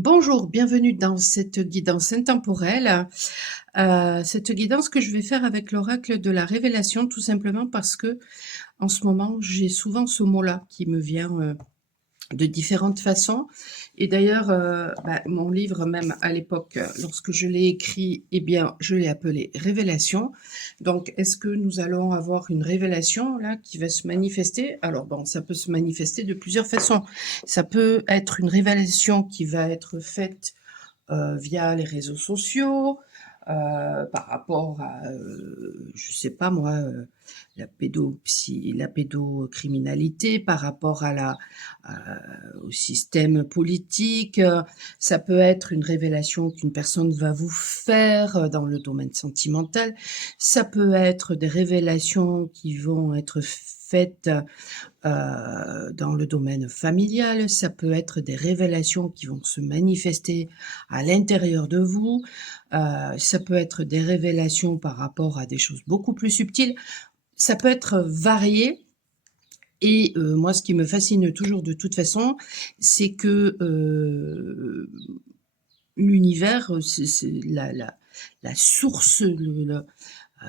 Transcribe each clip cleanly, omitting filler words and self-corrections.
Bonjour, bienvenue dans cette guidance intemporelle. Cette guidance que je vais faire avec l'oracle de la révélation, tout simplement parce que en ce moment, j'ai souvent ce mot-là qui me vient de différentes façons. Et d'ailleurs, mon livre, même à l'époque, lorsque je l'ai écrit, eh bien, je l'ai appelé Révélation. Donc, est-ce que nous allons avoir une révélation là qui va se manifester? Alors bon, ça peut se manifester de plusieurs façons. Ça peut être une révélation qui va être faite via les réseaux sociaux, par rapport à, je sais pas moi, la pédocriminalité, par rapport à au système politique. Ça peut être une révélation qu'une personne va vous faire dans le domaine sentimental. Ça peut être des révélations qui vont être faites dans le domaine familial, ça peut être des révélations qui vont se manifester à l'intérieur de vous, ça peut être des révélations par rapport à des choses beaucoup plus subtiles, ça peut être varié. Et moi, ce qui me fascine toujours de toute façon, c'est que l'univers, c'est la source,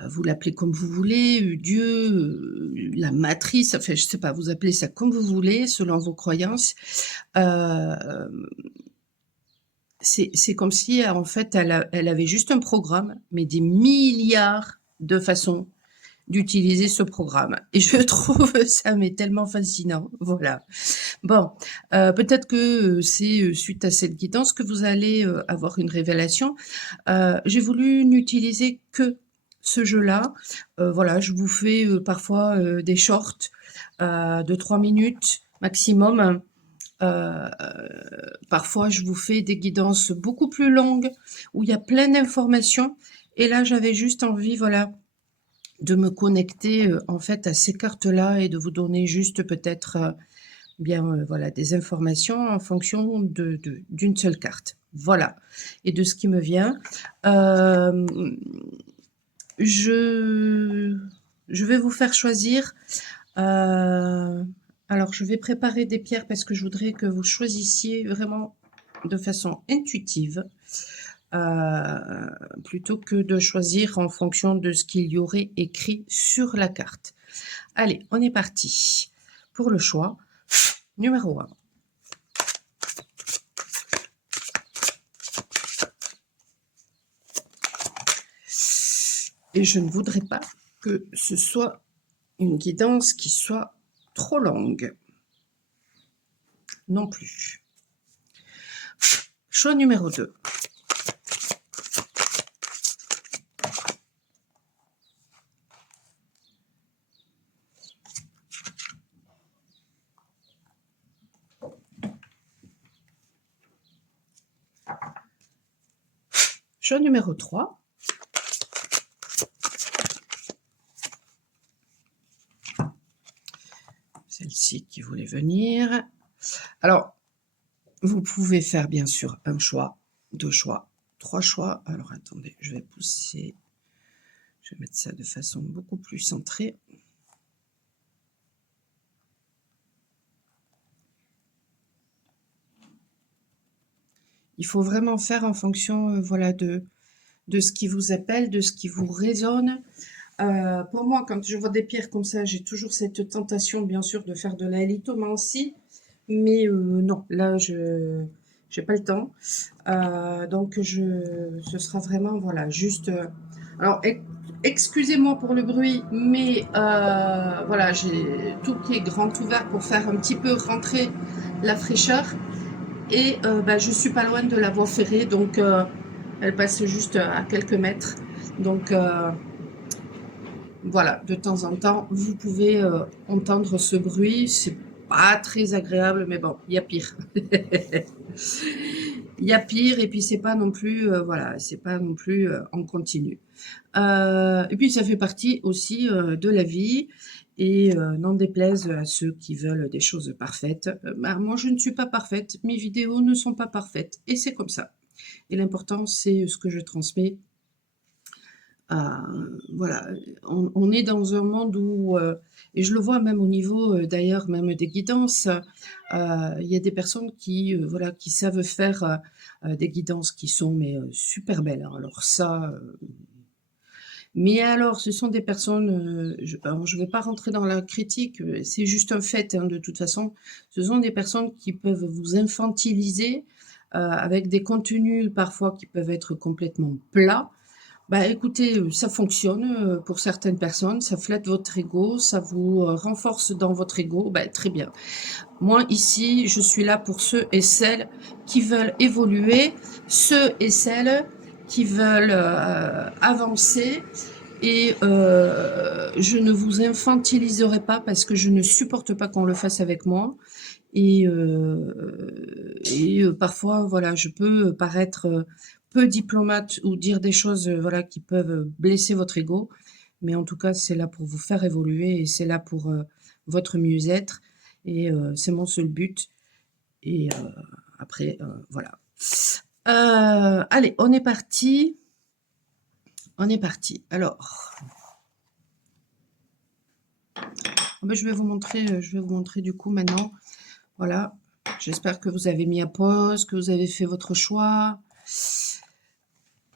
vous l'appelez comme vous voulez, Dieu, la matrice, enfin je sais pas, vous appelez ça comme vous voulez, selon vos croyances. Hem, c'est comme si, en fait, elle avait juste un programme, mais des milliards de façons d'utiliser ce programme et je trouve ça mais tellement fascinant, voilà. Bon, peut-être que, c'est, suite à cette guidance que vous allez, avoir une révélation. J'ai voulu n'utiliser que ce jeu-là. Voilà, je vous fais, parfois, des shorts, de 3 minutes maximum. Heu, Parfois je vous fais des guidances beaucoup plus longues où il y a plein d'informations et là j'avais juste envie, voilà, de me connecter, en fait à ces cartes-là et de vous donner juste peut-être, bien, voilà, des informations en fonction d'une seule carte. Voilà et de ce qui me vient. Hem, je je vais vous faire choisir, alors je vais préparer des pierres parce que je voudrais que vous choisissiez vraiment de façon intuitive, plutôt que de choisir en fonction de ce qu'il y aurait écrit sur la carte. Allez, on est parti pour le choix numéro 1. Et je ne voudrais pas que ce soit une guidance qui soit trop longue. Non plus. Choix numéro 2. Choix numéro 3. Celle-ci qui voulait venir. Alors, vous pouvez faire bien sûr un choix, 2 choix, 3 choix. Alors attendez, je vais pousser. Je vais mettre ça de façon beaucoup plus centrée. Il faut vraiment faire en fonction, voilà, de ce qui vous appelle, de ce qui vous résonne. Pour moi, quand je vois des pierres comme ça, j'ai toujours cette tentation, bien sûr, de faire de la lithomancie. Mais non, là, je j'ai pas le temps. Donc, ce sera vraiment, voilà, juste... alors, excusez-moi pour le bruit, mais voilà, j'ai tout qui est grand ouvert pour faire un petit peu rentrer la fraîcheur. Et je suis pas loin de la voie ferrée, donc elle passe juste à quelques mètres. Donc voilà, de temps en temps, vous pouvez entendre ce bruit. C'est pas très agréable, mais bon, il y a pire. Il y a pire, et puis c'est pas non plus, voilà, c'est pas non plus en continu. Et puis ça fait partie aussi de la vie. Et n'en déplaise à ceux qui veulent des choses parfaites, moi je ne suis pas parfaite, mes vidéos ne sont pas parfaites, et c'est comme ça. Et l'important, c'est ce que je transmets Voilà, on est dans un monde où, et je le vois même au niveau, d'ailleurs même des guidances, il y a des personnes qui, voilà, qui savent faire, des guidances qui sont mais, super belles, hein. Alors ça, mais alors ce sont des personnes, alors je ne vais pas rentrer dans la critique, c'est juste un fait, hein, de toute façon. Ce sont des personnes qui peuvent vous infantiliser, avec des contenus parfois qui peuvent être complètement plats. Bah, écoutez, ça fonctionne, pour certaines personnes, ça flatte votre ego, ça vous, renforce dans votre ego, bah, très bien. Moi, ici, je suis là pour ceux et celles qui veulent évoluer, ceux et celles qui veulent, avancer et je ne vous infantiliserai pas parce que je ne supporte pas qu'on le fasse avec moi et parfois, voilà, je peux paraître, peu diplomate ou dire des choses, voilà, qui peuvent blesser votre ego. Mais en tout cas, c'est là pour vous faire évoluer et c'est là pour, votre mieux-être et c'est mon seul but et après, voilà. Allez, on est parti. On est parti. Alors, je vais vous montrer du coup maintenant. Voilà. J'espère que vous avez mis à pause, que vous avez fait votre choix.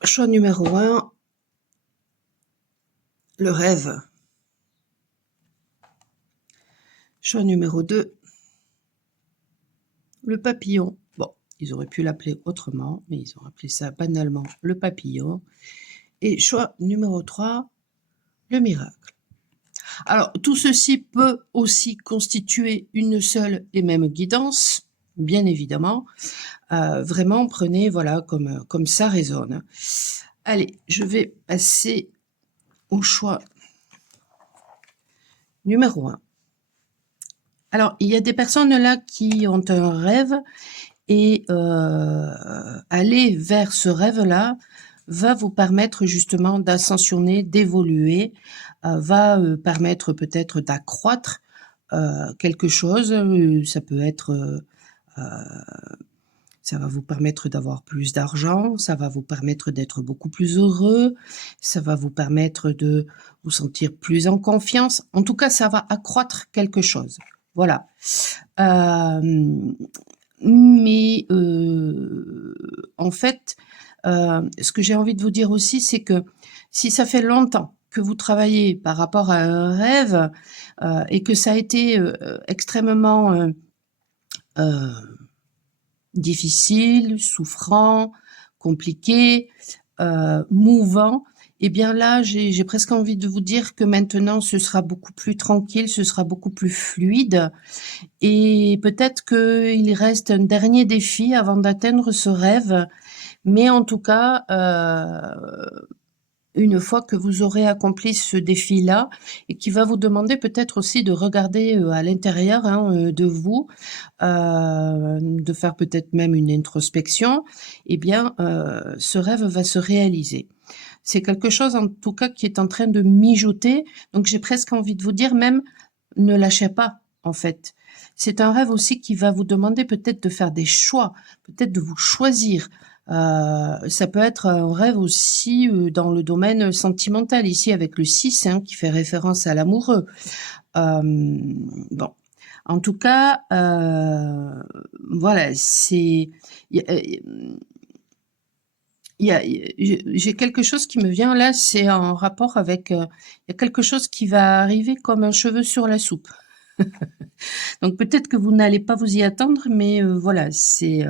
Choix numéro 1, le rêve. Choix numéro 2, le papillon. Bon, ils auraient pu l'appeler autrement, mais ils ont appelé ça banalement le papillon. Et choix numéro 3, le miracle. Alors, tout ceci peut aussi constituer une seule et même guidance, bien évidemment. Vraiment, prenez, voilà, comme ça résonne. Allez, je vais passer au choix numéro 1. Alors, il y a des personnes là qui ont un rêve et aller vers ce rêve-là va vous permettre justement d'ascensionner, d'évoluer, va permettre peut-être d'accroître quelque chose. Ça peut être, ça va vous permettre d'avoir plus d'argent, ça va vous permettre d'être beaucoup plus heureux, ça va vous permettre de vous sentir plus en confiance. En tout cas, ça va accroître quelque chose. Voilà. Mais en fait, ce que j'ai envie de vous dire aussi, c'est que si ça fait longtemps que vous travaillez par rapport à un rêve et que ça a été extrêmement difficile, souffrant, compliqué, mouvant, eh bien là, j'ai presque envie de vous dire que maintenant, ce sera beaucoup plus tranquille, ce sera beaucoup plus fluide et peut-être qu'il reste un dernier défi avant d'atteindre ce rêve. Mais en tout cas, une fois que vous aurez accompli ce défi-là et qui va vous demander peut-être aussi de regarder, à l'intérieur, hein, de vous, de faire peut-être même une introspection, eh bien, ce rêve va se réaliser. C'est quelque chose en tout cas qui est en train de mijoter, donc j'ai presque envie de vous dire même: ne lâchez pas, en fait. C'est un rêve aussi qui va vous demander peut-être de faire des choix, peut-être de vous choisir. Ça peut être un rêve aussi, dans le domaine sentimental, ici avec le 6, hein, qui fait référence à l'amoureux. Bon, en tout cas, voilà, c'est j'ai quelque chose qui me vient là, c'est en rapport avec, il y a quelque chose qui va arriver comme un cheveu sur la soupe. Donc peut-être que vous n'allez pas vous y attendre, mais voilà, c'est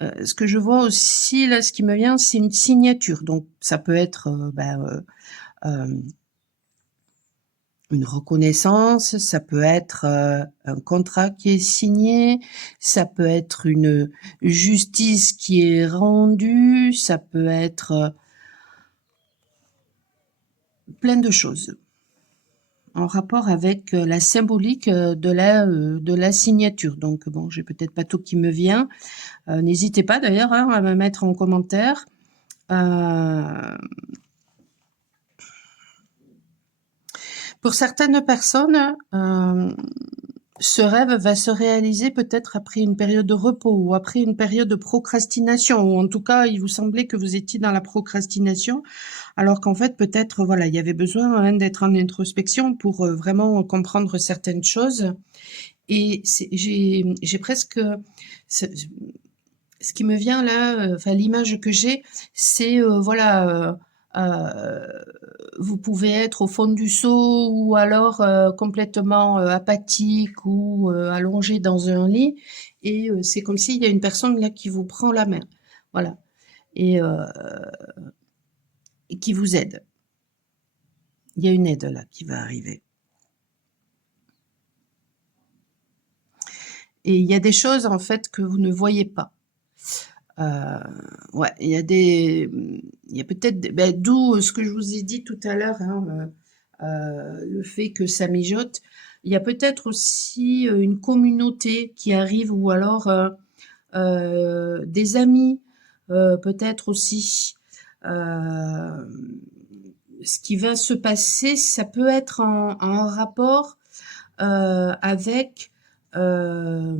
ce que je vois aussi là, ce qui me vient, c'est une signature. Donc ça peut être une reconnaissance, ça peut être un contrat qui est signé, ça peut être une justice qui est rendue, ça peut être plein de choses en rapport avec la symbolique de la signature. Donc bon, j'ai peut-être pas tout qui me vient. N'hésitez pas d'ailleurs hein, à me mettre en commentaire. Pour certaines personnes, ce rêve va se réaliser peut-être après une période de repos ou après une période de procrastination, ou en tout cas, il vous semblait que vous étiez dans la procrastination, alors qu'en fait, peut-être, voilà, il y avait besoin d'être en introspection pour vraiment comprendre certaines choses. Et j'ai presque, ce, ce qui me vient là, enfin l'image que j'ai, c'est voilà, vous pouvez être au fond du seau ou alors complètement apathique ou allongé dans un lit, et c'est comme s'il y a une personne là qui vous prend la main, voilà, et, et qui vous aide. Il y a une aide là qui va arriver. Et il y a des choses en fait que vous ne voyez pas. Ouais, il y a peut-être, ben, d'où ce que je vous ai dit tout à l'heure, hein, le fait que ça mijote. Il y a peut-être aussi une communauté qui arrive, ou alors des amis, peut-être aussi. Euh, Ce qui va se passer, ça peut être en rapport avec euh,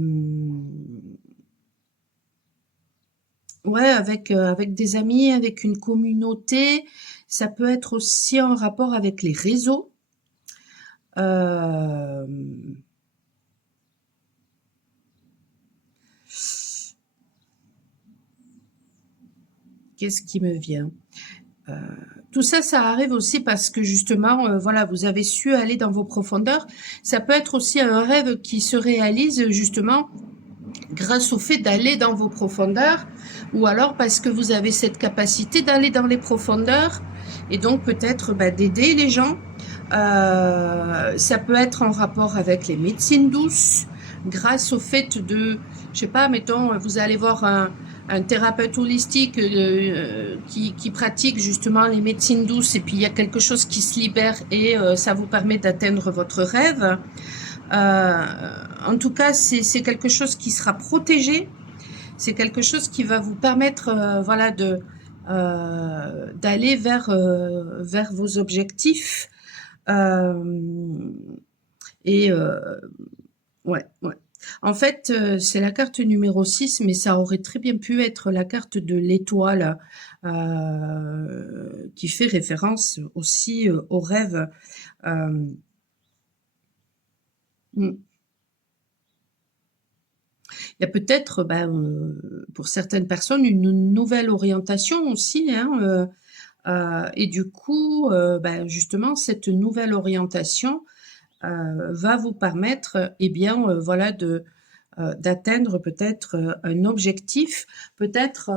ouais, avec des amis, avec une communauté. Ça peut être aussi en rapport avec les réseaux. Euh, Qu'est-ce qui me vient? Euh, Tout ça, ça arrive aussi parce que justement, voilà, vous avez su aller dans vos profondeurs. Ça peut être aussi un rêve qui se réalise justement grâce au fait d'aller dans vos profondeurs, ou alors parce que vous avez cette capacité d'aller dans les profondeurs, et donc peut-être bah, d'aider les gens. Ça peut être en rapport avec les médecines douces, grâce au fait de, je sais pas, mettons, vous allez voir un thérapeute holistique qui pratique justement les médecines douces, et puis il y a quelque chose qui se libère, et ça vous permet d'atteindre votre rêve. Euh, En tout cas, c'est quelque chose qui sera protégé. C'est quelque chose qui va vous permettre, voilà, d'aller vers vos objectifs. Euh, et ouais, ouais. En fait, c'est la carte numéro 6, mais ça aurait très bien pu être la carte de l'étoile, qui fait référence aussi au rêve. Euh, mm. Il y a peut-être, ben, pour certaines personnes, une nouvelle orientation aussi, hein, et du coup, ben, justement, cette nouvelle orientation va vous permettre, eh bien, voilà, d'atteindre peut-être un objectif, peut-être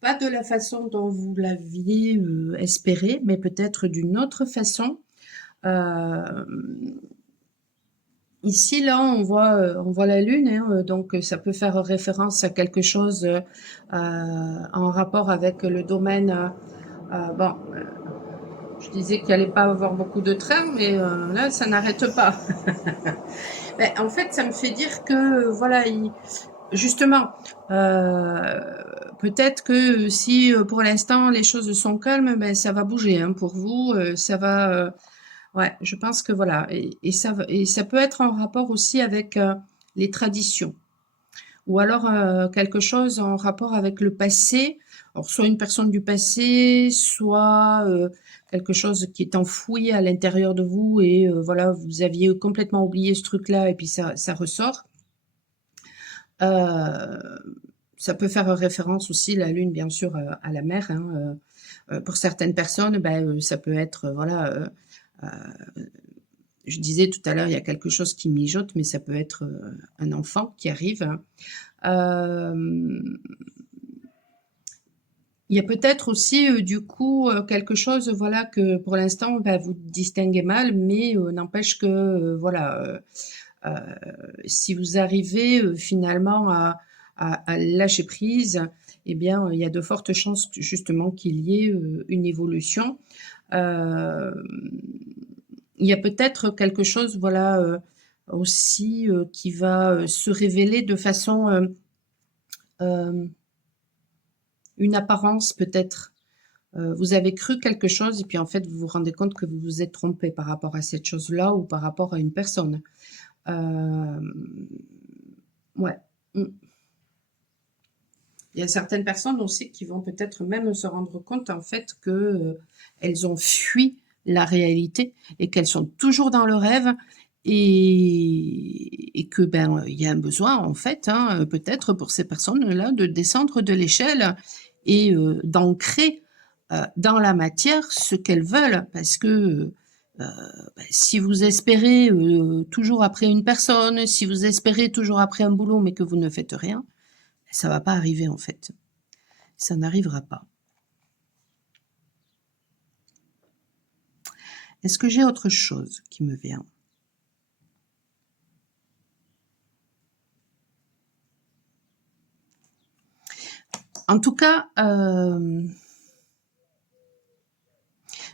pas de la façon dont vous l'aviez espéré, mais peut-être d'une autre façon. Euh, Ici, là, on voit la Lune, hein, donc ça peut faire référence à quelque chose en rapport avec le domaine. Bon, je disais qu'il allait pas avoir beaucoup de trains, mais là, ça n'arrête pas. Ben, en fait, ça me fait dire que, voilà, justement, euh, peut-être que si pour l'instant les choses sont calmes, ben, ça va bouger hein, pour vous, ça va. Ouais, je pense que voilà, et ça peut être en rapport aussi avec les traditions, ou alors quelque chose en rapport avec le passé. Alors soit une personne du passé, soit quelque chose qui est enfoui à l'intérieur de vous, et voilà, vous aviez complètement oublié ce truc-là et puis ça ressort. Euh, Ça peut faire référence aussi, la lune, bien sûr, à la mer, hein. Pour certaines personnes, ben, ça peut être, voilà. Euh, je disais tout à l'heure, il y a quelque chose qui mijote, mais ça peut être un enfant qui arrive, hein. Euh, il y a peut-être aussi, du coup, quelque chose, voilà, que pour l'instant, bah, vous distinguez mal, mais n'empêche que, voilà, si vous arrivez finalement à lâcher prise, eh bien, il y a de fortes chances justement qu'il y ait une évolution. Euh, il y a peut-être quelque chose, voilà, aussi qui va se révéler de façon, euh, une apparence peut-être. Vous avez cru quelque chose et puis en fait vous vous rendez compte que vous vous êtes trompé par rapport à cette chose-là ou par rapport à une personne. Euh, ouais. Mm. Il y a certaines personnes aussi qui vont peut-être même se rendre compte en fait que elles ont fui la réalité et qu'elles sont toujours dans le rêve et que ben il y a un besoin en fait peut-être pour ces personnes-là de descendre de l'échelle et d'ancrer dans la matière ce qu'elles veulent parce que si vous espérez toujours après une personne, si vous espérez toujours après un boulot mais que vous ne faites rien, ça va pas arriver en fait. Ça n'arrivera pas. Est-ce que j'ai autre chose qui me vient? En tout cas,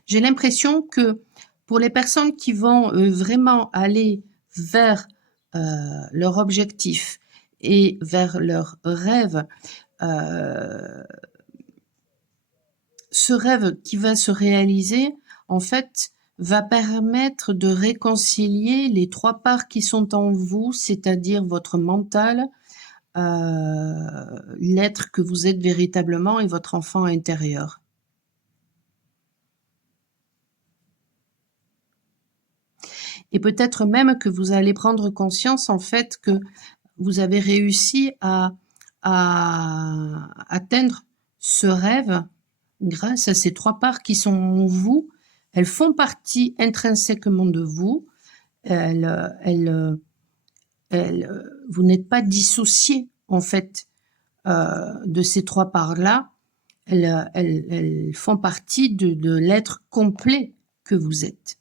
j'ai l'impression que pour les personnes qui vont vraiment aller vers leur objectif et vers leur rêve, ce rêve qui va se réaliser, en fait, va permettre de réconcilier les trois parts qui sont en vous, c'est-à-dire votre mental, l'être que vous êtes véritablement et votre enfant intérieur. Et peut-être même que vous allez prendre conscience en fait que vous avez réussi à atteindre ce rêve grâce à ces trois parts qui sont en vous. Elles font partie intrinsèquement de vous. Vous n'êtes pas dissocié en fait de ces trois parts-là. Elles font partie de l'être complet que vous êtes.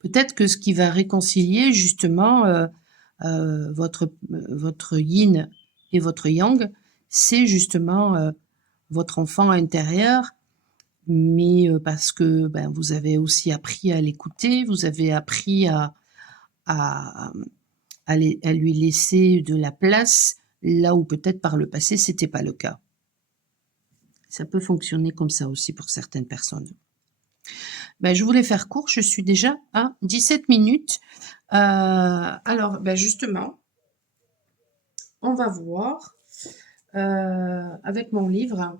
Peut-être que ce qui va réconcilier justement votre yin et votre yang, c'est justement votre enfant intérieur, mais parce que ben, vous avez aussi appris à l'écouter, vous avez appris à lui laisser de la place, là où peut-être par le passé, c'était pas le cas. Ça peut fonctionner comme ça aussi pour certaines personnes. Ben, je voulais faire court, je suis déjà à 17 minutes. Alors, ben justement, on va voir avec mon livre.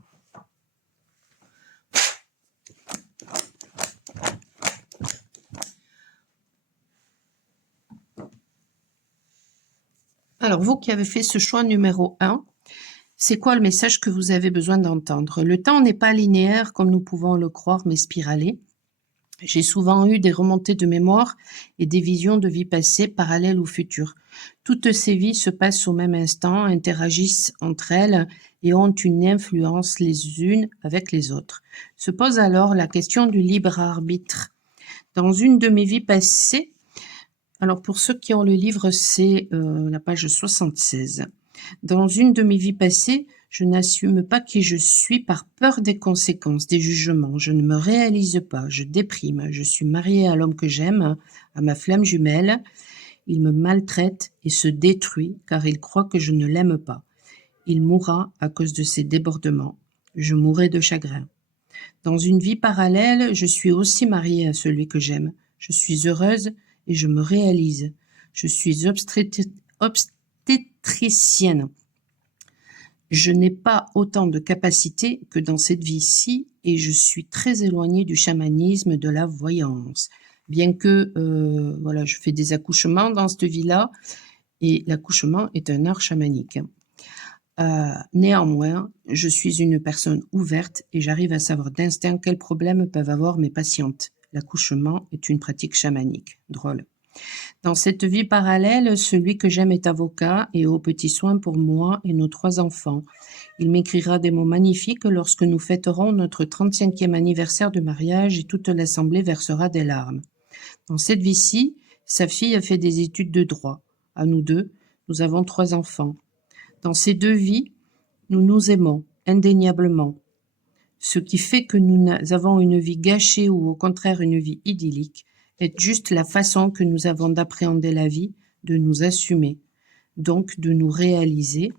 Alors, vous qui avez fait ce choix numéro 1, c'est quoi le message que vous avez besoin d'entendre? Le temps n'est pas linéaire comme nous pouvons le croire, mais spiralé. J'ai souvent eu des remontées de mémoire et des visions de vie passée, parallèles ou futures. Toutes ces vies se passent au même instant, interagissent entre elles et ont une influence les unes avec les autres. Se pose alors la question du libre arbitre. Dans une de mes vies passées, alors pour ceux qui ont le livre, c'est la page 76. Dans une de mes vies passées, je n'assume pas qui je suis par peur des conséquences, des jugements. Je ne me réalise pas, je déprime. Je suis mariée à l'homme que j'aime, à ma flamme jumelle. Il me maltraite et se détruit car il croit que je ne l'aime pas. Il mourra à cause de ses débordements. Je mourrai de chagrin. Dans une vie parallèle, je suis aussi mariée à celui que j'aime. Je suis heureuse et je me réalise. Je suis obstétricienne. Je n'ai pas autant de capacités que dans cette vie-ci et je suis très éloignée du chamanisme, de la voyance. Bien que voilà, je fais des accouchements dans cette vie-là et l'accouchement est un art chamanique. Néanmoins, je suis une personne ouverte et j'arrive à savoir d'instinct quels problèmes peuvent avoir mes patientes. L'accouchement est une pratique chamanique. Drôle. Dans cette vie parallèle, celui que j'aime est avocat et aux petits soins pour moi et nos 3 enfants. Il m'écrira des mots magnifiques lorsque nous fêterons notre 35e anniversaire de mariage et toute l'assemblée versera des larmes. Dans cette vie-ci, sa fille a fait des études de droit. À nous deux, nous avons 3 enfants. Dans ces 2 vies, nous nous aimons indéniablement. Ce qui fait que nous avons une vie gâchée ou au contraire une vie idyllique est juste la façon que nous avons d'appréhender la vie, de nous assumer, donc de nous réaliser.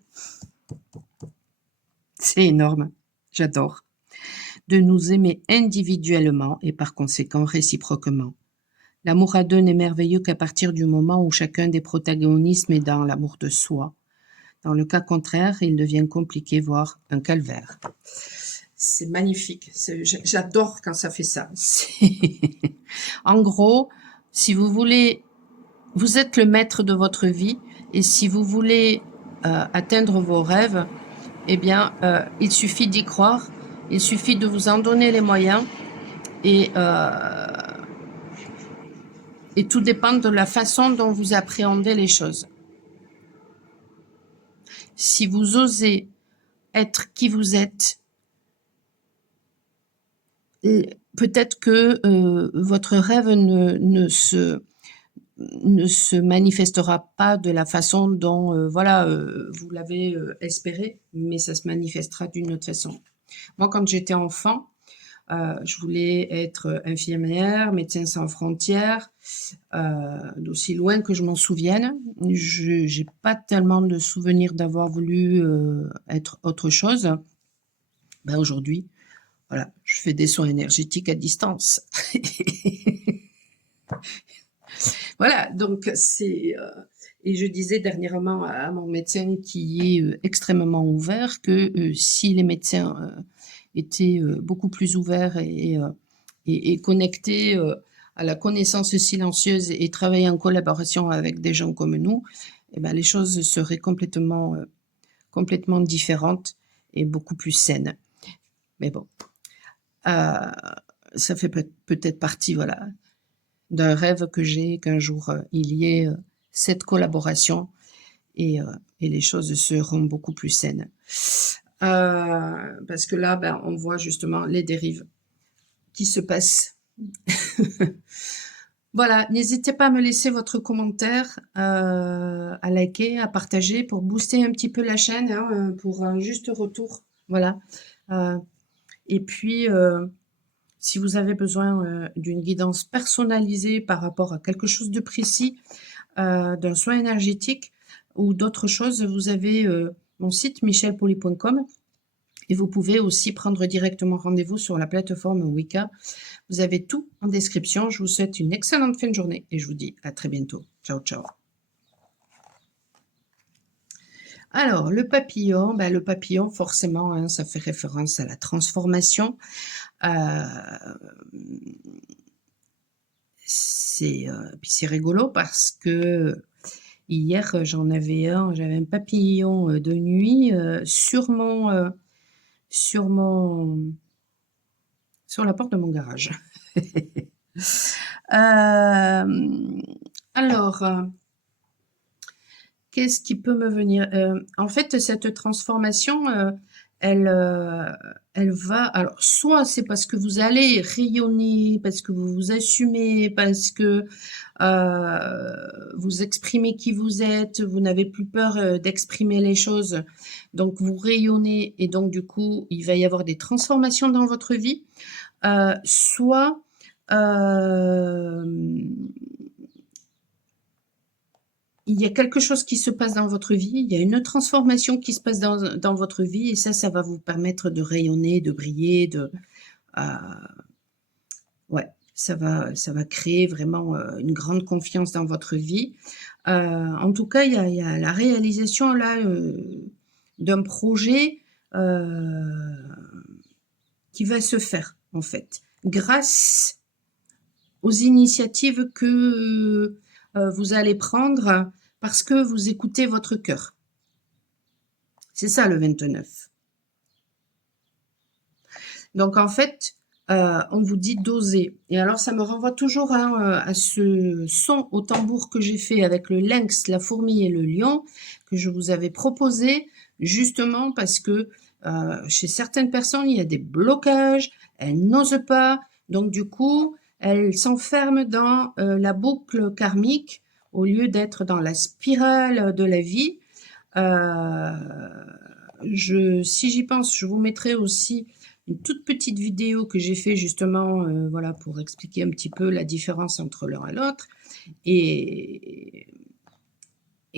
C'est énorme, j'adore. De nous aimer individuellement et par conséquent réciproquement. L'amour à deux n'est merveilleux qu'à partir du moment où chacun des protagonistes est dans l'amour de soi. Dans le cas contraire, il devient compliqué, voire un calvaire. C'est magnifique. J'adore quand ça fait ça. En gros, si vous voulez, vous êtes le maître de votre vie, et si vous voulez atteindre vos rêves, eh bien, il suffit d'y croire, il suffit de vous en donner les moyens, et tout dépend de la façon dont vous appréhendez les choses. Si vous osez être qui vous êtes, peut-être que votre rêve ne se manifestera pas de la façon dont vous l'avez espéré, mais ça se manifestera d'une autre façon. Moi, quand j'étais enfant, je voulais être infirmière, médecin sans frontières, d'aussi loin que je m'en souvienne. Je n'ai pas tellement de souvenirs d'avoir voulu être autre chose. Ben aujourd'hui, voilà, je fais des soins énergétiques à distance. Voilà, donc c'est... et je disais dernièrement à mon médecin qui est extrêmement ouvert que si les médecins étaient beaucoup plus ouverts et connectés à la connaissance silencieuse et travailler en collaboration avec des gens comme nous, eh ben, les choses seraient complètement différentes et beaucoup plus saines. Mais bon, ça fait peut-être partie, voilà, d'un rêve que j'ai, qu'un jour il y ait cette collaboration et les choses seront beaucoup plus saines. Parce que là, ben, on voit justement les dérives qui se passent. Voilà, n'hésitez pas à me laisser votre commentaire, à liker, à partager pour booster un petit peu la chaîne, hein, pour un juste retour. Voilà. Et puis, si vous avez besoin d'une guidance personnalisée par rapport à quelque chose de précis, d'un soin énergétique ou d'autres choses, vous avez mon site michelpoli.com et vous pouvez aussi prendre directement rendez-vous sur la plateforme Wicca. Vous avez tout en description. Je vous souhaite une excellente fin de journée et je vous dis à très bientôt. Ciao, ciao. Alors, le papillon, ben, le papillon, forcément, hein, ça fait référence à la transformation. Puis c'est rigolo parce que hier, j'avais un papillon de nuit sur la porte de mon garage. Alors, qu'est-ce qui peut me venir? En fait, cette transformation, elle va... Alors, soit c'est parce que vous allez rayonner, parce que vous vous assumez, parce que vous exprimez qui vous êtes, vous n'avez plus peur d'exprimer les choses, donc vous rayonnez et donc du coup, il va y avoir des transformations dans votre vie. Soit il y a quelque chose qui se passe dans votre vie, il y a une transformation qui se passe dans votre vie, et ça va vous permettre de rayonner, de briller, ouais, ça va créer vraiment une grande confiance dans votre vie. En tout cas, il y a la réalisation là d'un projet qui va se faire, en fait, grâce aux initiatives que vous allez prendre parce que vous écoutez votre cœur. C'est ça le 29. Donc en fait, on vous dit d'oser. Et alors ça me renvoie toujours à ce son au tambour que j'ai fait avec le lynx, la fourmi et le lion, que je vous avais proposé justement parce que chez certaines personnes, il y a des blocages, elles n'osent pas, donc du coup, elles s'enferment dans la boucle karmique au lieu d'être dans la spirale de la vie. Si j'y pense, je vous mettrai aussi une toute petite vidéo que j'ai fait justement voilà, pour expliquer un petit peu la différence entre l'un et l'autre. Et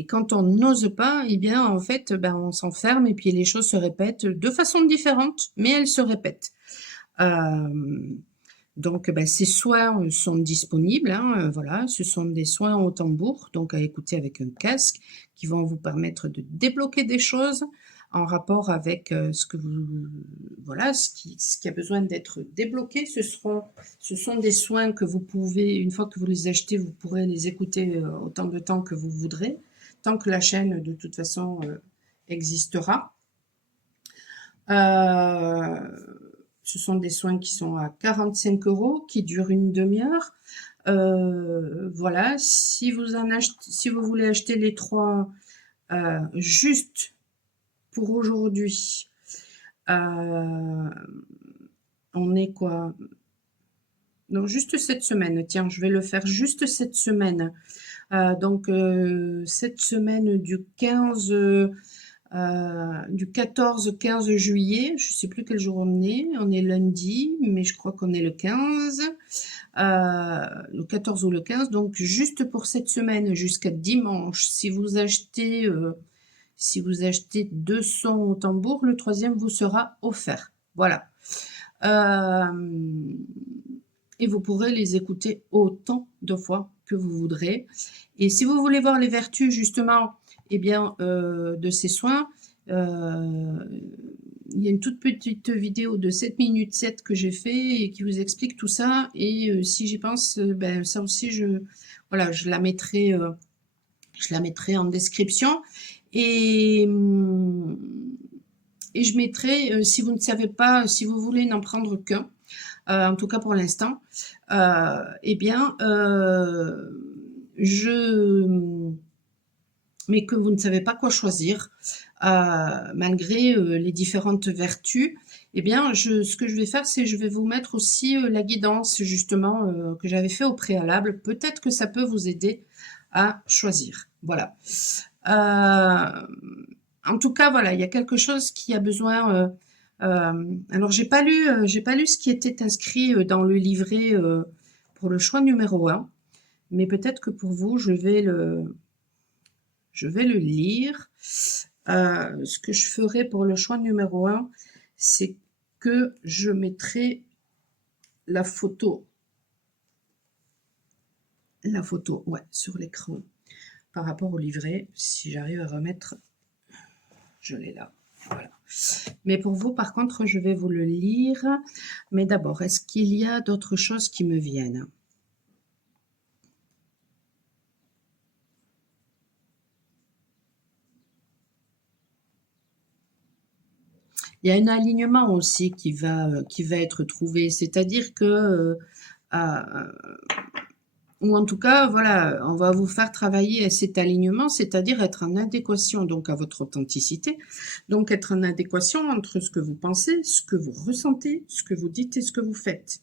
quand on n'ose pas, eh bien en fait, ben, on s'enferme et puis les choses se répètent de façon différente, mais elles se répètent. Donc, ces soins sont disponibles, hein, voilà. Ce sont des soins au tambour, donc à écouter avec un casque, qui vont vous permettre de débloquer des choses en rapport avec ce que vous, voilà, ce qui a besoin d'être débloqué. Ce sont des soins que vous pouvez, une fois que vous les achetez, vous pourrez les écouter autant de temps que vous voudrez, tant que la chaîne de toute façon existera. Ce sont des soins qui sont à 45 €, qui durent une demi-heure. Voilà, si vous voulez acheter les 3 juste pour aujourd'hui, on est quoi? Non, juste cette semaine. Tiens, je vais le faire juste cette semaine. Donc, cette semaine du 14-15 juillet, je ne sais plus quel jour on est lundi, mais je crois qu'on est le 15, le 14 ou le 15, donc juste pour cette semaine jusqu'à dimanche, si vous achetez 2 sons au tambour, le troisième vous sera offert. Voilà. Et vous pourrez les écouter autant de fois que vous voudrez. Et si vous voulez voir les vertus justement de ces soins, il y a une toute petite vidéo de 7 minutes 7 que j'ai fait et qui vous explique tout ça. Et si j'y pense, ça aussi, voilà, je la mettrai en description. Et je mettrai, si vous ne savez pas, si vous voulez n'en prendre qu'un, en tout cas pour l'instant, mais que vous ne savez pas quoi choisir, malgré les différentes vertus, ce que je vais faire, c'est je vais vous mettre aussi la guidance justement que j'avais fait au préalable. Peut-être que ça peut vous aider à choisir. Voilà. En tout cas, voilà, il y a quelque chose qui a besoin. Alors, j'ai pas lu ce qui était inscrit dans le livret pour le choix numéro 1, mais peut-être que pour vous, je vais le lire. Ce que je ferai pour le choix numéro 1, c'est que je mettrai la photo, ouais, sur l'écran par rapport au livret. Si j'arrive à remettre, je l'ai là. Voilà. Mais pour vous, par contre, je vais vous le lire. Mais d'abord, est-ce qu'il y a d'autres choses qui me viennent? Il y a un alignement aussi qui va être trouvé. C'est-à-dire que, ou en tout cas, voilà, on va vous faire travailler à cet alignement, c'est-à-dire être en adéquation donc à votre authenticité, donc être en adéquation entre ce que vous pensez, ce que vous ressentez, ce que vous dites et ce que vous faites.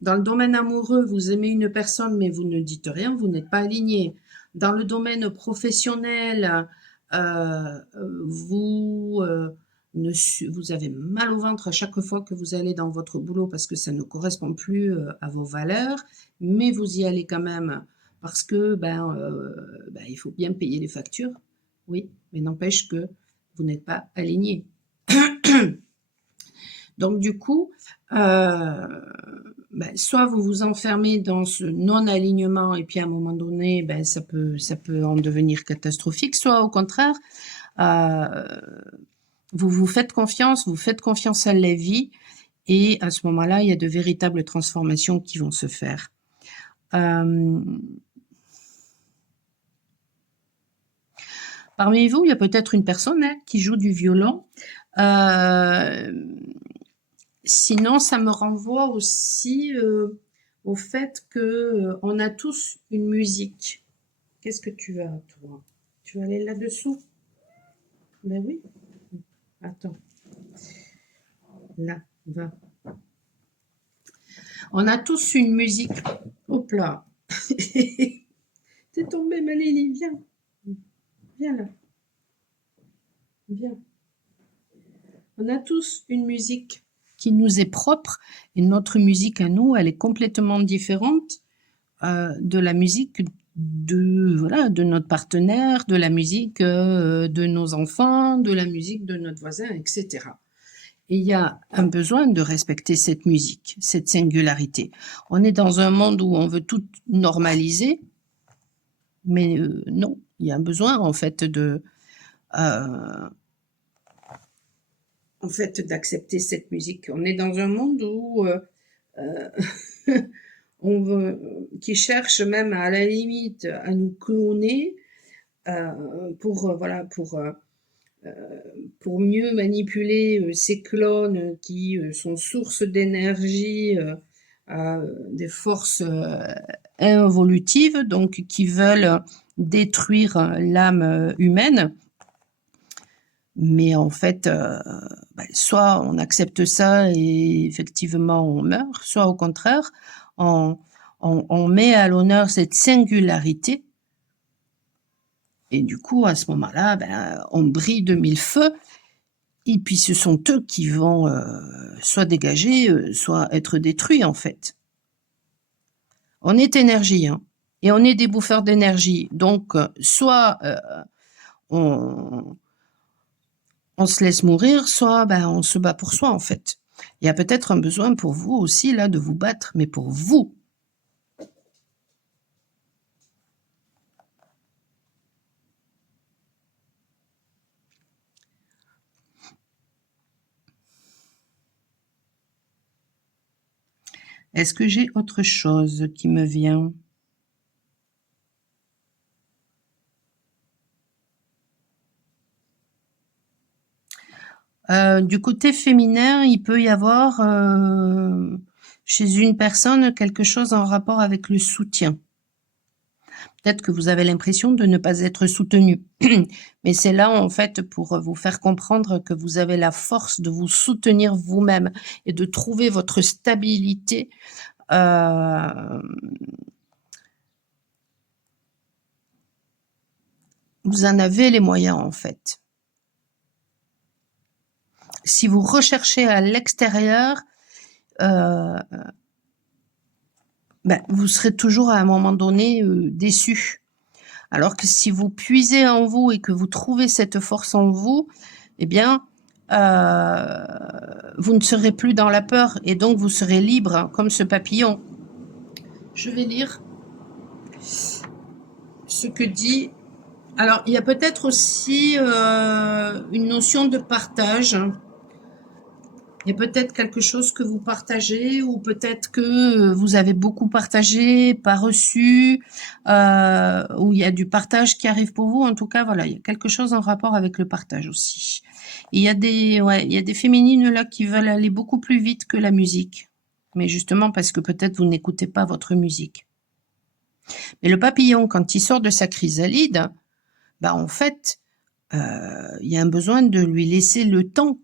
Dans le domaine amoureux, vous aimez une personne mais vous ne dites rien, vous n'êtes pas aligné. Dans le domaine professionnel, vous avez mal au ventre à chaque fois que vous allez dans votre boulot parce que ça ne correspond plus à vos valeurs, mais vous y allez quand même parce que il faut bien payer les factures. Oui, mais n'empêche que vous n'êtes pas aligné. Donc du coup, soit vous vous enfermez dans ce non-alignement et puis à un moment donné, ça peut en devenir catastrophique, soit au contraire, vous vous faites confiance à la vie et à ce moment-là, il y a de véritables transformations qui vont se faire. Parmi vous, il y a peut-être une personne qui joue du violon. Sinon, ça me renvoie aussi au fait que on a tous une musique. Qu'est-ce que tu as, toi? Tu vas aller là-dessous? Ben oui. Attends. Là, va. On a tous une musique. Hop là. T'es tombée, ma Lily. Viens. Viens là. Viens. On a tous une musique qui nous est propre et notre musique à nous, elle est complètement différente de la musique de notre partenaire, de la musique de nos enfants, de la musique de notre voisin, etc. Et il y a un besoin de respecter cette musique, cette singularité. On est dans un monde où on veut tout normaliser, mais non, il y a un besoin en fait d'accepter cette musique. On est dans un monde où on veut, qui cherche même à la limite à nous cloner pour mieux manipuler ces clones qui sont source d'énergie des forces involutives, donc qui veulent détruire l'âme humaine. Mais en fait, soit on accepte ça et effectivement on meurt, soit au contraire, on met à l'honneur cette singularité. Et du coup, à ce moment-là, on brille de mille feux. Et puis, ce sont eux qui vont soit dégager, soit être détruits, en fait. On est énergie, hein, et on est des bouffeurs d'énergie. Donc, soit on se laisse mourir, soit on se bat pour soi, en fait. Il y a peut-être un besoin pour vous aussi, là, de vous battre, mais pour vous. Est-ce que j'ai autre chose qui me vient? Du côté féminin, il peut y avoir chez une personne quelque chose en rapport avec le soutien. Peut-être que vous avez l'impression de ne pas être soutenu, mais c'est là en fait pour vous faire comprendre que vous avez la force de vous soutenir vous-même et de trouver votre stabilité. Vous en avez les moyens en fait. Si vous recherchez à l'extérieur, vous serez toujours à un moment donné déçu. Alors que si vous puisez en vous et que vous trouvez cette force en vous, eh bien, vous ne serez plus dans la peur et donc vous serez libre, hein, comme ce papillon. Je vais lire ce que dit... Alors, il y a peut-être aussi une notion de partage. Il y a peut-être quelque chose que vous partagez ou peut-être que vous avez beaucoup partagé, pas reçu, ou il y a du partage qui arrive pour vous. En tout cas, voilà, il y a quelque chose en rapport avec le partage aussi. Et il y a des féminines là qui veulent aller beaucoup plus vite que la musique. Mais justement parce que peut-être vous n'écoutez pas votre musique. Mais le papillon, quand il sort de sa chrysalide, en fait, il y a un besoin de lui laisser le temps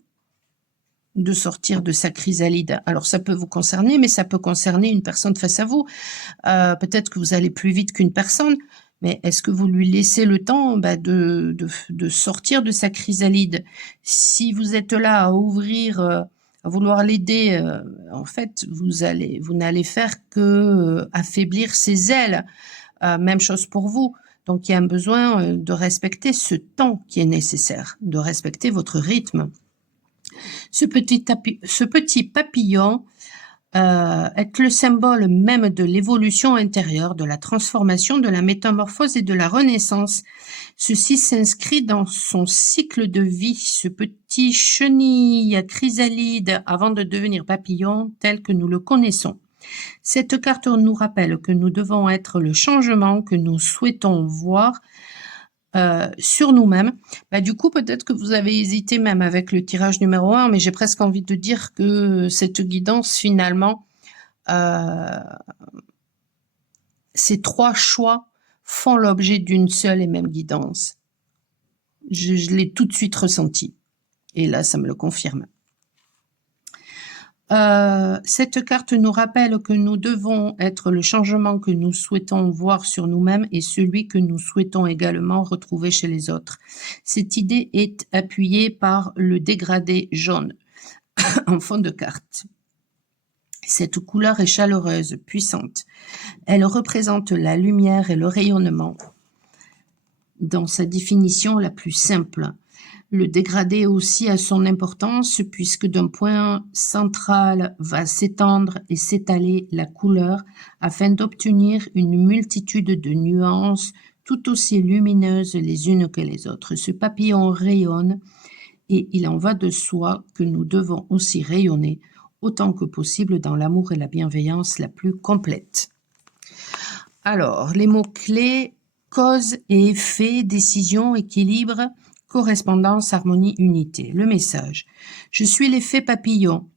de sortir de sa chrysalide. Alors ça peut vous concerner, mais ça peut concerner une personne face à vous. Peut-être que vous allez plus vite qu'une personne, mais est-ce que vous lui laissez le temps de sortir de sa chrysalide? Si vous êtes là à ouvrir, à vouloir l'aider, en fait, vous n'allez faire que affaiblir ses ailes. Même chose pour vous. Donc il y a un besoin de respecter ce temps qui est nécessaire, de respecter votre rythme. Ce petit papillon est le symbole même de l'évolution intérieure, de la transformation, de la métamorphose et de la renaissance. Ceci s'inscrit dans son cycle de vie, ce petit chenille chrysalide avant de devenir papillon tel que nous le connaissons. Cette carte nous rappelle que nous devons être le changement que nous souhaitons voir sur nous-mêmes. Du coup, peut-être que vous avez hésité même avec le tirage numéro 1, mais j'ai presque envie de dire que cette guidance, finalement, ces 3 choix font l'objet d'une seule et même guidance. Je l'ai tout de suite ressenti. Et là, ça me le confirme. Cette carte nous rappelle que nous devons être le changement que nous souhaitons voir sur nous-mêmes et celui que nous souhaitons également retrouver chez les autres. Cette idée est appuyée par le dégradé jaune en fond de carte. Cette couleur est chaleureuse, puissante. Elle représente la lumière et le rayonnement. dans sa définition la plus simple. Le dégradé aussi a son importance puisque d'un point central va s'étendre et s'étaler la couleur afin d'obtenir une multitude de nuances tout aussi lumineuses les unes que les autres. Ce papillon rayonne et il en va de soi que nous devons aussi rayonner autant que possible dans l'amour et la bienveillance la plus complète. Alors, les mots-clés: cause et effet, décision, équilibre, correspondance, harmonie, unité. Le message: je suis l'effet papillon.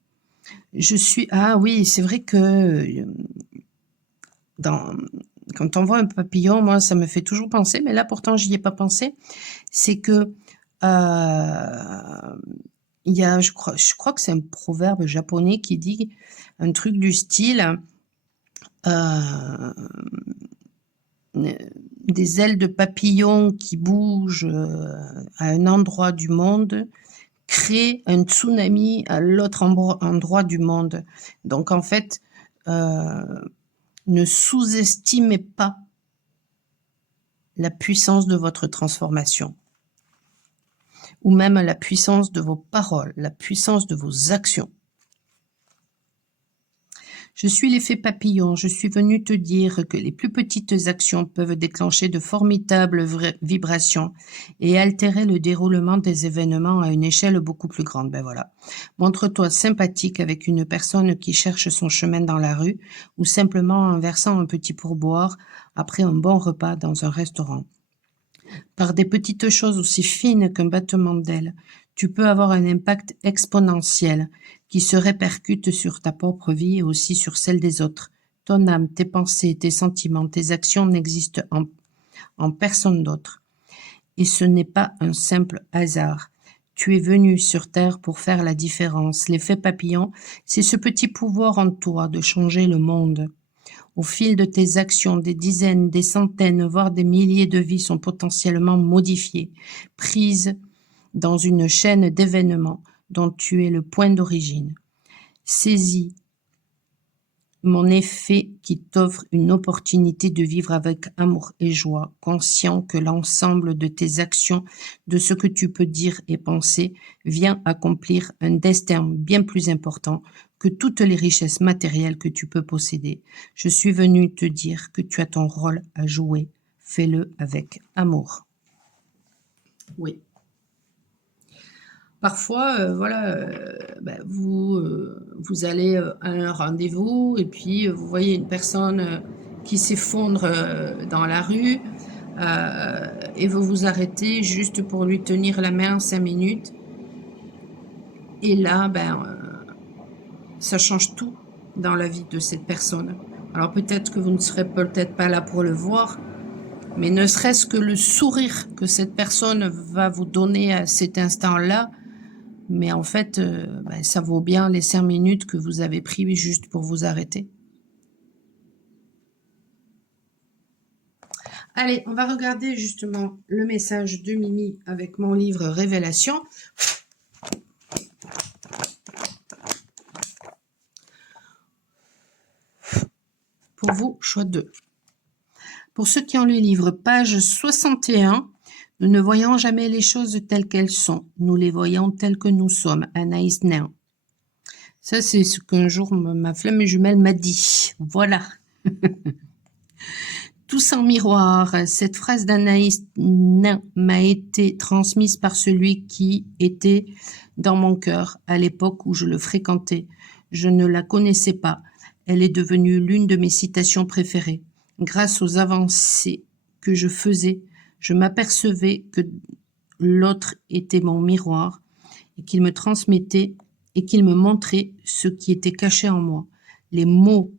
Je suis... Ah oui, c'est vrai que quand on voit un papillon, moi, ça me fait toujours penser, mais là, pourtant, j'y ai pas pensé, c'est que il y a, je crois que c'est un proverbe japonais qui dit un truc du style des ailes de papillon qui bougent à un endroit du monde créent un tsunami à l'autre endroit du monde. Donc en fait, ne sous-estimez pas la puissance de votre transformation, ou même la puissance de vos paroles, la puissance de vos actions. Je suis l'effet papillon, je suis venu te dire que les plus petites actions peuvent déclencher de formidables vibrations et altérer le déroulement des événements à une échelle beaucoup plus grande. Ben voilà. Montre-toi sympathique avec une personne qui cherche son chemin dans la rue ou simplement en versant un petit pourboire après un bon repas dans un restaurant. Par des petites choses aussi fines qu'un battement d'ailes, tu peux avoir un impact exponentiel qui se répercute sur ta propre vie et aussi sur celle des autres. Ton âme, tes pensées, tes sentiments, tes actions n'existent en personne d'autre. Et ce n'est pas un simple hasard. Tu es venu sur Terre pour faire la différence. L'effet papillon, c'est ce petit pouvoir en toi de changer le monde. Au fil de tes actions, des dizaines, des centaines, voire des milliers de vies sont potentiellement modifiées, prises dans une chaîne d'événements dont tu es le point d'origine. Saisis mon effet qui t'offre une opportunité de vivre avec amour et joie, conscient que l'ensemble de tes actions, de ce que tu peux dire et penser, vient accomplir un destin bien plus important que toutes les richesses matérielles que tu peux posséder. Je suis venu te dire que tu as ton rôle à jouer. Fais-le avec amour. Oui. Parfois, voilà, vous allez à un rendez-vous et puis vous voyez une personne qui s'effondre dans la rue et vous vous arrêtez juste pour lui tenir la main 5 minutes. Et là, ça change tout dans la vie de cette personne. Alors peut-être que vous ne serez peut-être pas là pour le voir, mais ne serait-ce que le sourire que cette personne va vous donner à cet instant-là, mais en fait, ça vaut bien les 5 minutes que vous avez pris juste pour vous arrêter. Allez, on va regarder justement le message de Mimi avec mon livre Révélation. Pour vous, choix 2. Pour ceux qui ont le livre, page 61, nous ne voyons jamais les choses telles qu'elles sont. Nous les voyons telles que nous sommes. Anaïs Nin. Ça, c'est ce qu'un jour ma flamme jumelle m'a dit. Voilà. Tous en miroir. Cette phrase d'Anaïs Nin m'a été transmise par celui qui était dans mon cœur à l'époque où je le fréquentais. Je ne la connaissais pas. Elle est devenue l'une de mes citations préférées. Grâce aux avancées que je faisais, je m'apercevais que l'autre était mon miroir et qu'il me transmettait et qu'il me montrait ce qui était caché en moi. Les mots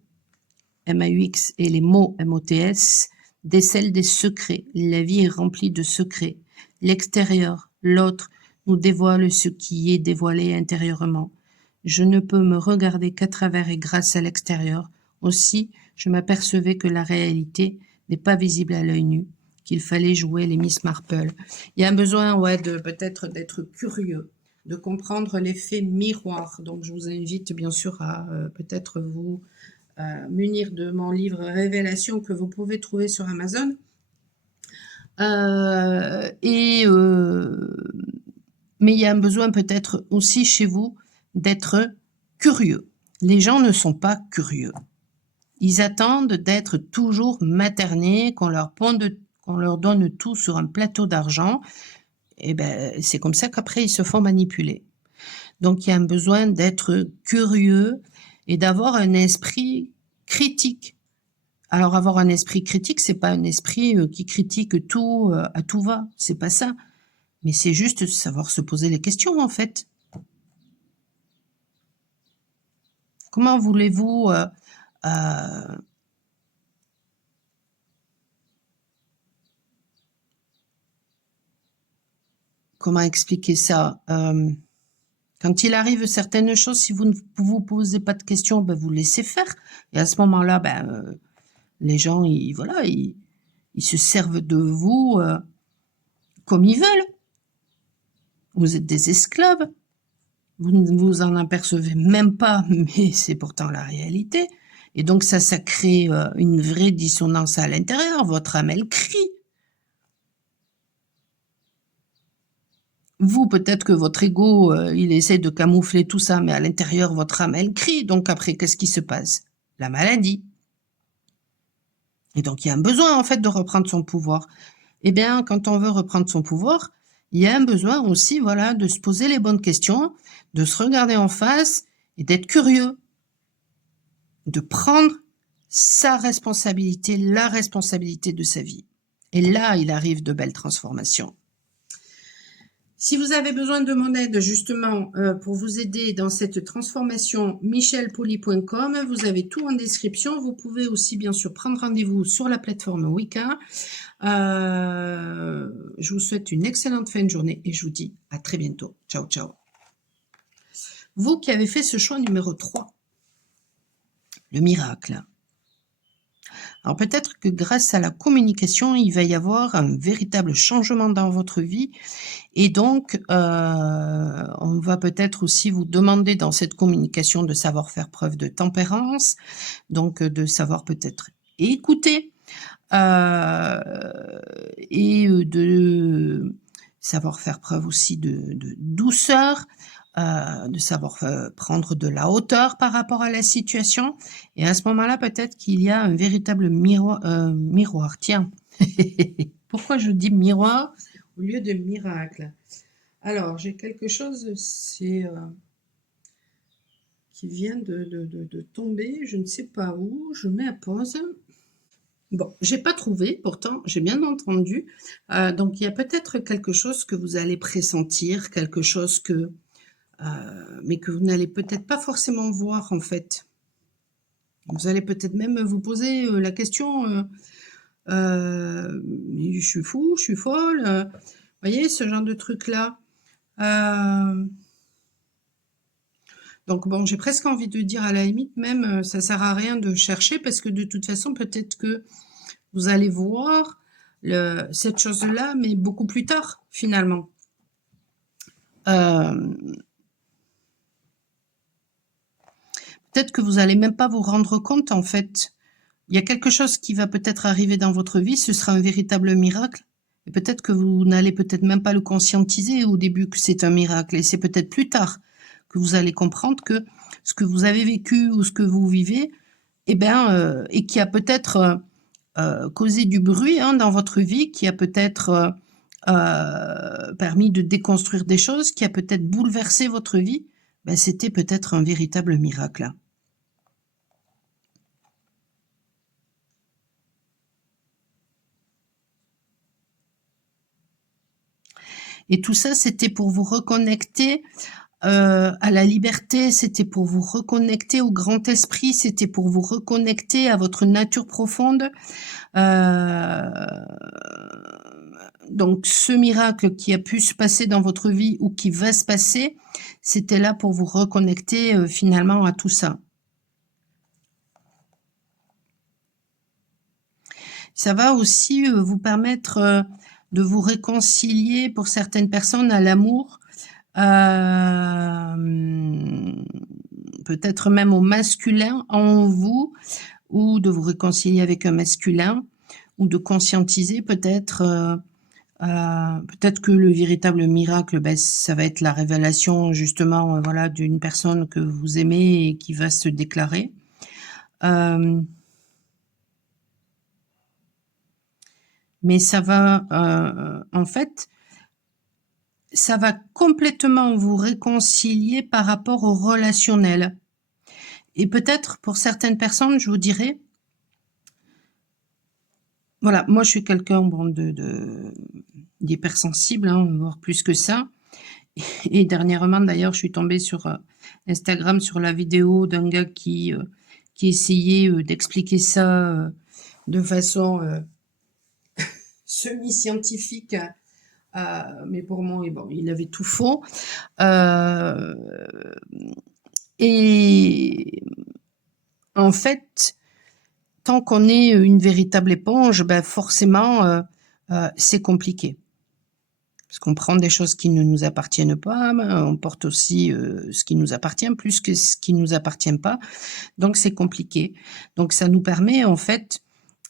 MAUX et les mots MOTS décèlent des secrets. La vie est remplie de secrets. L'extérieur, l'autre, nous dévoile ce qui est dévoilé intérieurement. Je ne peux me regarder qu'à travers et grâce à l'extérieur. Aussi, je m'apercevais que la réalité n'est pas visible à l'œil nu, qu'il fallait jouer les Miss Marple. Il y a un besoin, de peut-être d'être curieux, de comprendre l'effet miroir. Donc, je vous invite bien sûr à peut-être vous munir de mon livre Révélation que vous pouvez trouver sur Amazon. Mais il y a un besoin peut-être aussi chez vous d'être curieux. Les gens ne sont pas curieux. Ils attendent d'être toujours maternés, qu'on leur donne tout sur un plateau d'argent. Et ben, c'est comme ça qu'après, ils se font manipuler. Donc, il y a un besoin d'être curieux et d'avoir un esprit critique. Alors, avoir un esprit critique, c'est pas un esprit qui critique tout à tout va. C'est pas ça. Mais c'est juste savoir se poser les questions, en fait. Comment voulez-vous comment expliquer ça quand il arrive certaines choses, si vous ne vous posez pas de questions, ben vous laissez faire. Et à ce moment-là, les gens, voilà, ils se servent de vous comme ils veulent. Vous êtes des esclaves. Vous ne vous en apercevez même pas, mais c'est pourtant la réalité. Et donc ça crée une vraie dissonance à l'intérieur. Votre âme, elle crie. Vous, peut-être que votre ego, il essaie de camoufler tout ça, mais à l'intérieur, votre âme, elle crie. Donc après, qu'est-ce qui se passe? La maladie. Et donc, il y a un besoin, en fait, de reprendre son pouvoir. Eh bien, quand on veut reprendre son pouvoir, il y a un besoin aussi, voilà, de se poser les bonnes questions, de se regarder en face et d'être curieux, de prendre sa responsabilité, la responsabilité de sa vie. Et là, il arrive de belles transformations. Si vous avez besoin de mon aide justement pour vous aider dans cette transformation, michelpoli.com, vous avez tout en description. Vous pouvez aussi bien sûr prendre rendez-vous sur la plateforme Wicca. Je vous souhaite une excellente fin de journée et je vous dis à très bientôt. Ciao, ciao. Vous qui avez fait ce choix numéro 3, le miracle. Alors peut-être que grâce à la communication, il va y avoir un véritable changement dans votre vie. Et donc, on va peut-être aussi vous demander dans cette communication de savoir faire preuve de tempérance, donc de savoir peut-être écouter et de savoir faire preuve aussi de douceur, de savoir prendre de la hauteur par rapport à la situation. Et à ce moment-là, peut-être qu'il y a un véritable miroir. Tiens, pourquoi je dis miroir au lieu de miracle? Alors, j'ai quelque chose qui vient de tomber, je ne sais pas où, je mets à pause. Bon, j'ai pas trouvé, pourtant j'ai bien entendu. Donc il y a peut-être quelque chose que vous allez pressentir, quelque chose mais que vous n'allez peut-être pas forcément voir en fait. Vous allez peut-être même vous poser la question, je suis fou, je suis folle, vous voyez, ce genre de truc-là. Donc bon, j'ai presque envie de dire à la limite même, ça sert à rien de chercher parce que de toute façon, peut-être que vous allez voir cette chose-là, mais beaucoup plus tard, finalement. Peut-être que vous n'allez même pas vous rendre compte, en fait. Il y a quelque chose qui va peut-être arriver dans votre vie, ce sera un véritable miracle. Et peut-être que vous n'allez peut-être même pas le conscientiser au début que c'est un miracle. Et c'est peut-être plus tard que vous allez comprendre que ce que vous avez vécu ou ce que vous vivez, et qui a peut-être causé du bruit dans votre vie, qui a peut-être permis de déconstruire des choses, qui a peut-être bouleversé votre vie, c'était peut-être un véritable miracle. Et tout ça, c'était pour vous reconnecter à la liberté, c'était pour vous reconnecter au grand esprit, c'était pour vous reconnecter à votre nature profonde. Donc ce miracle qui a pu se passer dans votre vie ou qui va se passer, c'était là pour vous reconnecter finalement à tout ça. Ça va aussi vous permettre de vous réconcilier pour certaines personnes à l'amour, peut-être même au masculin en vous, ou de vous réconcilier avec un masculin, ou de conscientiser peut-être. Peut-être que le véritable miracle, ben, ça va être la révélation justement, voilà, d'une personne que vous aimez et qui va se déclarer. Mais ça va, en fait, ça va complètement vous réconcilier par rapport au relationnel. Et peut-être pour certaines personnes, je vous dirais, voilà, moi je suis quelqu'un bon, d'hypersensible, hein, voire plus que ça. Et dernièrement, d'ailleurs, je suis tombée sur Instagram sur la vidéo d'un gars qui essayait d'expliquer ça de façon semi-scientifique, mais pour moi, bon, il avait tout faux. Et en fait, tant qu'on est une véritable éponge, ben forcément, c'est compliqué. Parce qu'on prend des choses qui ne nous appartiennent pas, on porte aussi ce qui nous appartient plus que ce qui ne nous appartient pas. Donc, c'est compliqué. Donc, ça nous permet, en fait,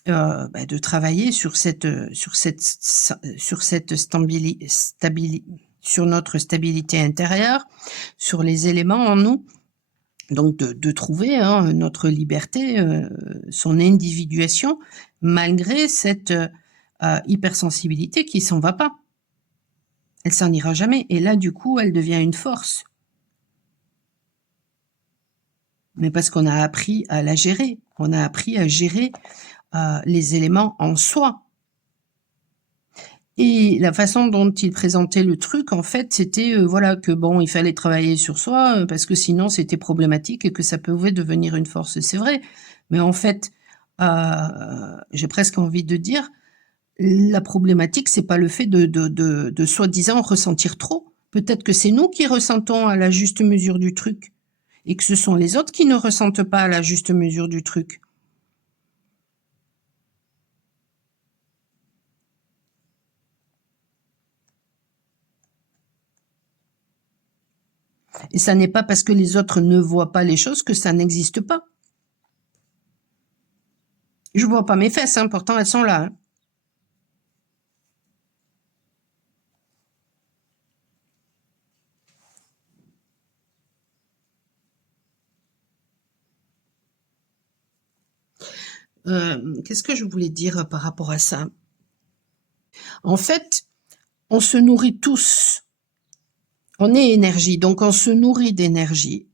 de travailler sur sur notre stabilité intérieure, sur les éléments en nous. Donc, de trouver notre liberté, son individuation, malgré cette hypersensibilité qui s'en va pas. Elle s'en ira jamais. Et là, du coup, elle devient une force. Mais parce qu'on a appris à la gérer. On a appris à gérer les éléments en soi. Et la façon dont il présentait le truc, en fait, c'était voilà que bon, il fallait travailler sur soi parce que sinon c'était problématique et que ça pouvait devenir une force. C'est vrai. Mais en fait, j'ai presque envie de dire, la problématique, c'est pas le fait de soi-disant ressentir trop. Peut-être que c'est nous qui ressentons à la juste mesure du truc et que ce sont les autres qui ne ressentent pas à la juste mesure du truc. Et ça n'est pas parce que les autres ne voient pas les choses que ça n'existe pas. Je vois pas mes fesses, hein, pourtant elles sont là. Hein. Qu'est-ce que je voulais dire par rapport à ça? En fait, on se nourrit tous. On est énergie, donc on se nourrit d'énergie.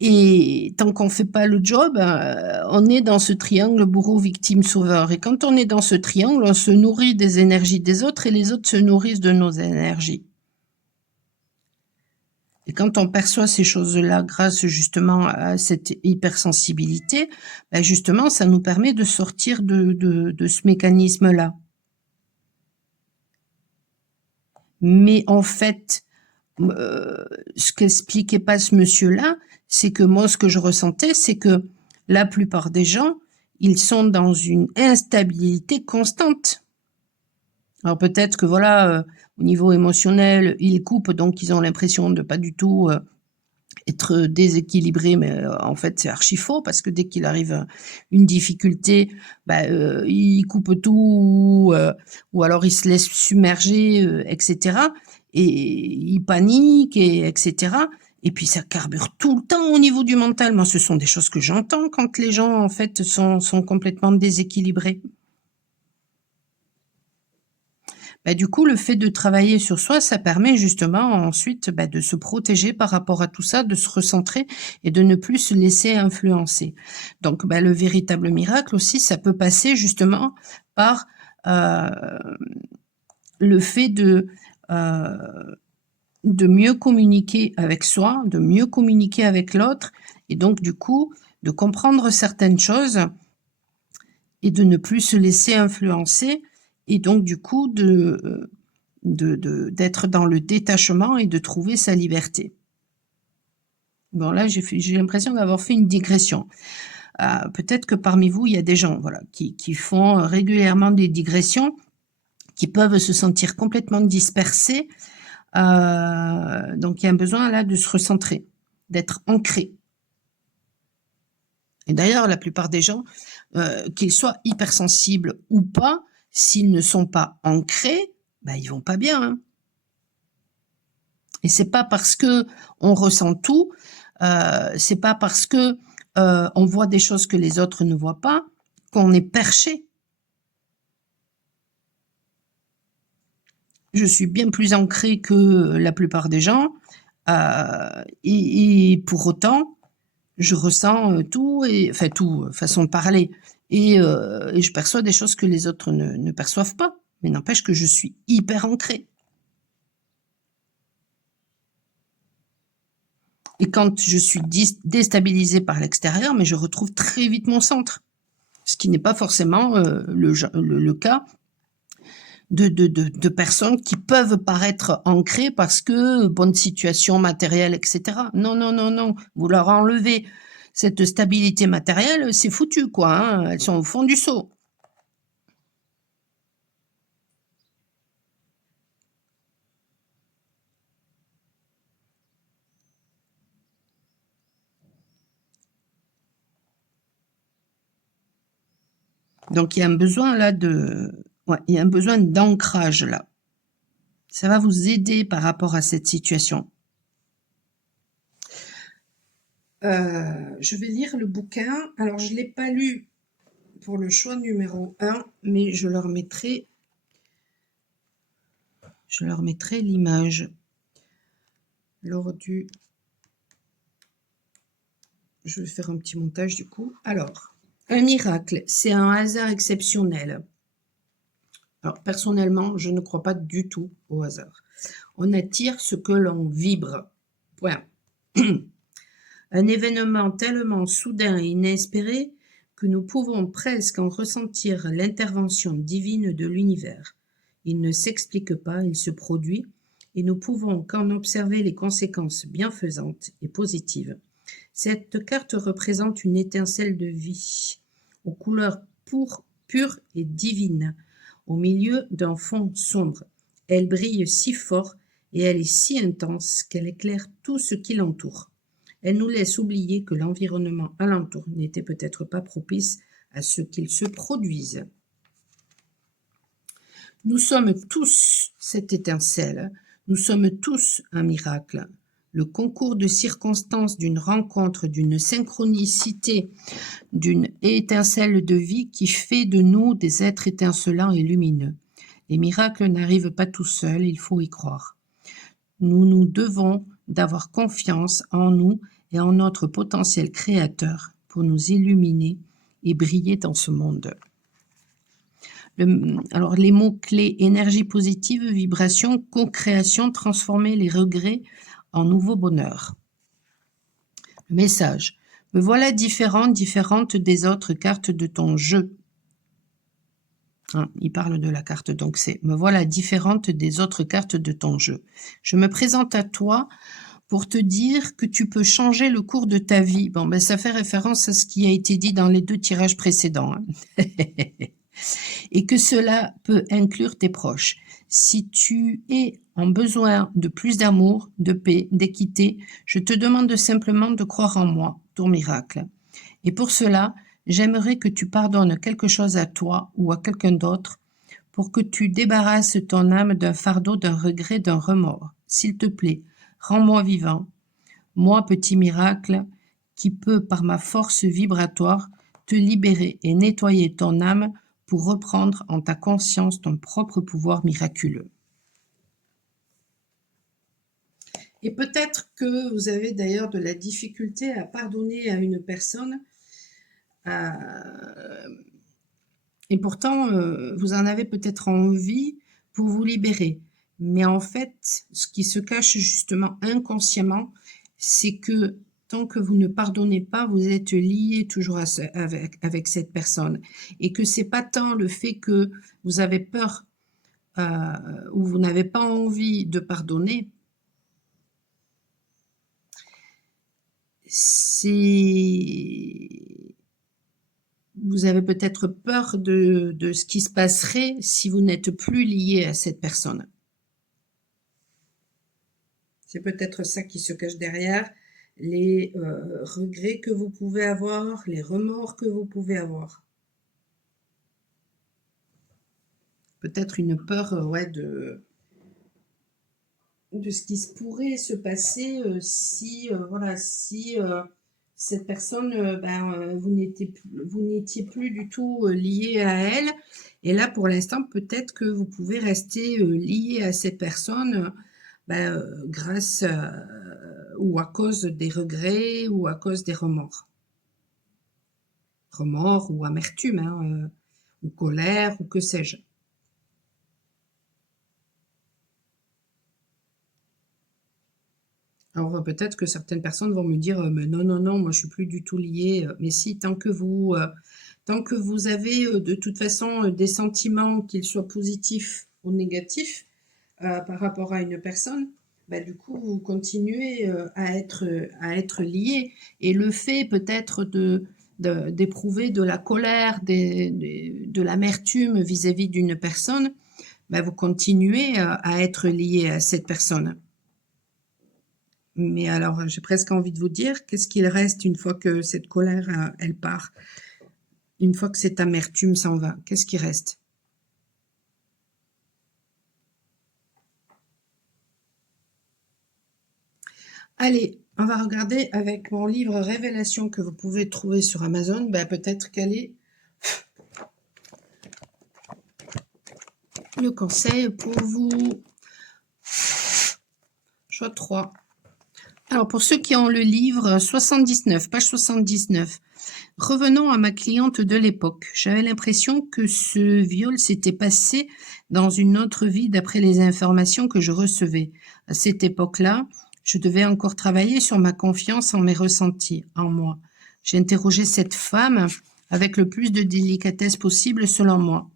Et tant qu'on fait pas le job, on est dans ce triangle bourreau, victime, sauveur. Et quand on est dans ce triangle, on se nourrit des énergies des autres et les autres se nourrissent de nos énergies. Et quand on perçoit ces choses-là grâce justement à cette hypersensibilité, ben justement, ça nous permet de sortir de ce mécanisme-là. Mais en fait, ce qu'expliquait pas ce monsieur-là, c'est que moi, ce que je ressentais, c'est que la plupart des gens, ils sont dans une instabilité constante. Alors peut-être que voilà, au niveau émotionnel, ils coupent, donc ils ont l'impression de pas du tout être déséquilibrés, mais en fait c'est archi faux parce que dès qu'il arrive une difficulté, ils coupent tout, ou alors ils se laissent submerger, etc. Et ils paniquent, etc. Et puis ça carbure tout le temps au niveau du mental. Moi, ce sont des choses que j'entends quand les gens en fait sont complètement déséquilibrés. Du coup, le fait de travailler sur soi, ça permet justement ensuite de se protéger par rapport à tout ça, de se recentrer et de ne plus se laisser influencer. Donc, le véritable miracle aussi, ça peut passer justement par le fait de mieux communiquer avec soi, de mieux communiquer avec l'autre, et donc du coup, de comprendre certaines choses et de ne plus se laisser influencer, et donc du coup d'être dans le détachement et de trouver sa liberté. Bon là j'ai l'impression d'avoir fait une digression. Peut-être que parmi vous il y a des gens qui font régulièrement des digressions, qui peuvent se sentir complètement dispersés. Donc il y a un besoin là de se recentrer, d'être ancré. Et d'ailleurs la plupart des gens qu'ils soient hypersensibles ou pas, s'ils ne sont pas ancrés, ben, ils vont pas bien, hein. Et c'est pas parce que on ressent tout, c'est pas parce que on voit des choses que les autres ne voient pas, qu'on est perché. Je suis bien plus ancrée que la plupart des gens, et pour autant, je ressens tout, et enfin tout, façon de parler, et je perçois des choses que les autres ne perçoivent pas. Mais n'empêche que je suis hyper ancrée. Et quand je suis déstabilisée par l'extérieur, mais je retrouve très vite mon centre. Ce qui n'est pas forcément le cas de personnes qui peuvent paraître ancrées parce que bonne situation matérielle, etc. Non, non, non, non. Vous leur enlevez cette stabilité matérielle, c'est foutu, quoi, hein. Elles sont au fond du seau. Donc il y a un besoin là ouais, il y a un besoin d'ancrage là. Ça va vous aider par rapport à cette situation. Je vais lire le bouquin. Alors je ne l'ai pas lu pour le choix numéro 1, mais je leur mettrai l'image lors du... Je vais faire un petit montage du coup. Alors, un miracle, c'est un hasard exceptionnel. Alors, personnellement, je ne crois pas du tout au hasard. On attire ce que l'on vibre. Point. Un événement tellement soudain et inespéré que nous pouvons presque en ressentir l'intervention divine de l'univers. Il ne s'explique pas, il se produit, et nous pouvons qu'en observer les conséquences bienfaisantes et positives. Cette carte représente une étincelle de vie, aux couleurs pures et divines, au milieu d'un fond sombre. Elle brille si fort et elle est si intense qu'elle éclaire tout ce qui l'entoure. Elle nous laisse oublier que l'environnement alentour n'était peut-être pas propice à ce qu'il se produise. Nous sommes tous cette étincelle, nous sommes tous un miracle. Le concours de circonstances d'une rencontre, d'une synchronicité, d'une étincelle de vie qui fait de nous des êtres étincelants et lumineux. Les miracles n'arrivent pas tout seuls, il faut y croire. Nous nous devons d'avoir confiance en nous et en notre potentiel créateur pour nous illuminer et briller dans ce monde. Alors les mots-clés: énergie positive, vibration, co-création, transformer les regrets en nouveau bonheur. Le message: me voilà différente des autres cartes de ton jeu. Hein, il parle de la carte, donc c'est: me voilà différente des autres cartes de ton jeu. Je me présente à toi pour te dire que tu peux changer le cours de ta vie. Bon, ben ça fait référence à ce qui a été dit dans les 2 tirages précédents. Hein. Et que cela peut inclure tes proches. Si tu es en besoin de plus d'amour, de paix, d'équité, je te demande simplement de croire en moi, ton miracle. Et pour cela, j'aimerais que tu pardonnes quelque chose à toi ou à quelqu'un d'autre pour que tu débarrasses ton âme d'un fardeau, d'un regret, d'un remords. S'il te plaît, rends-moi vivant, moi petit miracle, qui peut par ma force vibratoire te libérer et nettoyer ton âme pour reprendre en ta conscience ton propre pouvoir miraculeux. Et peut-être que vous avez d'ailleurs de la difficulté à pardonner à une personne, et pourtant vous en avez peut-être envie pour vous libérer. Mais en fait, ce qui se cache justement inconsciemment, c'est que tant que vous ne pardonnez pas, vous êtes lié toujours avec cette personne. Et que c'est pas tant le fait que vous avez peur ou vous n'avez pas envie de pardonner, vous avez peut-être peur de ce qui se passerait si vous n'êtes plus lié à cette personne. C'est peut-être ça qui se cache derrière les regrets que vous pouvez avoir, les remords que vous pouvez avoir. peut-être une peur ouais, de ce qui se pourrait se passer si, voilà, si cette personne, vous n'étiez plus du tout lié à elle. Et là, pour l'instant, peut-être que vous pouvez rester lié à cette personne grâce ou à cause des regrets ou à cause des remords. Remords ou amertume, hein, ou colère ou que sais-je. Alors peut-être que certaines personnes vont me dire mais non, non, non, moi je suis plus du tout liée. Mais si, tant que vous avez de toute façon des sentiments, qu'ils soient positifs ou négatifs, par rapport à une personne, du coup vous continuez à être liés. Et le fait peut-être d'éprouver de la colère, de l'amertume vis-à-vis d'une personne, vous continuez à être lié à cette personne. Mais alors, j'ai presque envie de vous dire, qu'est-ce qu'il reste une fois que cette colère, elle part? Une fois que cette amertume s'en va, qu'est-ce qui reste? Allez, on va regarder avec mon livre Révélation que vous pouvez trouver sur Amazon. Peut-être quel est le conseil pour vous. Choix 3. Alors, pour ceux qui ont le livre 79, page 79, revenons à ma cliente de l'époque. J'avais l'impression que ce viol s'était passé dans une autre vie d'après les informations que je recevais. À cette époque-là, je devais encore travailler sur ma confiance en mes ressentis, en moi. J'ai interrogé cette femme avec le plus de délicatesse possible selon moi.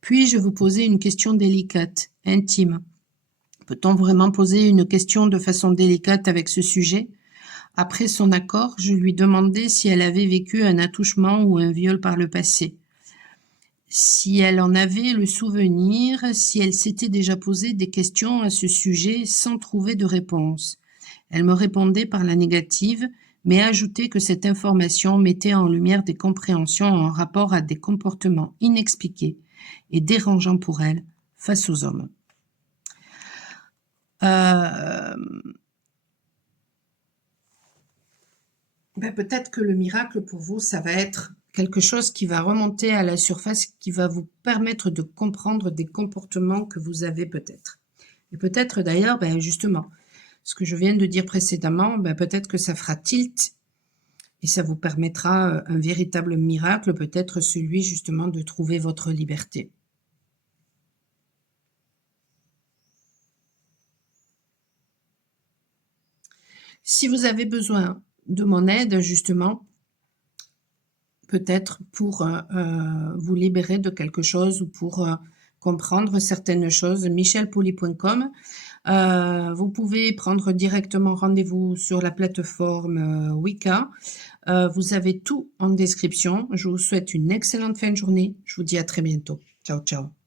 Puis-je vous poser une question délicate, intime? Peut-on vraiment poser une question de façon délicate avec ce sujet? Après son accord, je lui demandai si elle avait vécu un attouchement ou un viol par le passé. Si elle en avait le souvenir, si elle s'était déjà posé des questions à ce sujet sans trouver de réponse. Elle me répondait par la négative, mais ajoutait que cette information mettait en lumière des compréhensions en rapport à des comportements inexpliqués et dérangeants pour elle face aux hommes. Peut-être que le miracle pour vous, ça va être quelque chose qui va remonter à la surface, qui va vous permettre de comprendre des comportements que vous avez peut-être. Et peut-être d'ailleurs, justement, ce que je viens de dire précédemment, peut-être que ça fera tilt et ça vous permettra un véritable miracle, peut-être celui justement de trouver votre liberté. Si vous avez besoin de mon aide, justement, peut-être pour vous libérer de quelque chose ou pour comprendre certaines choses, michelpoli.com. Vous pouvez prendre directement rendez-vous sur la plateforme Wicca. Vous avez tout en description. Je vous souhaite une excellente fin de journée. Je vous dis à très bientôt. Ciao, ciao.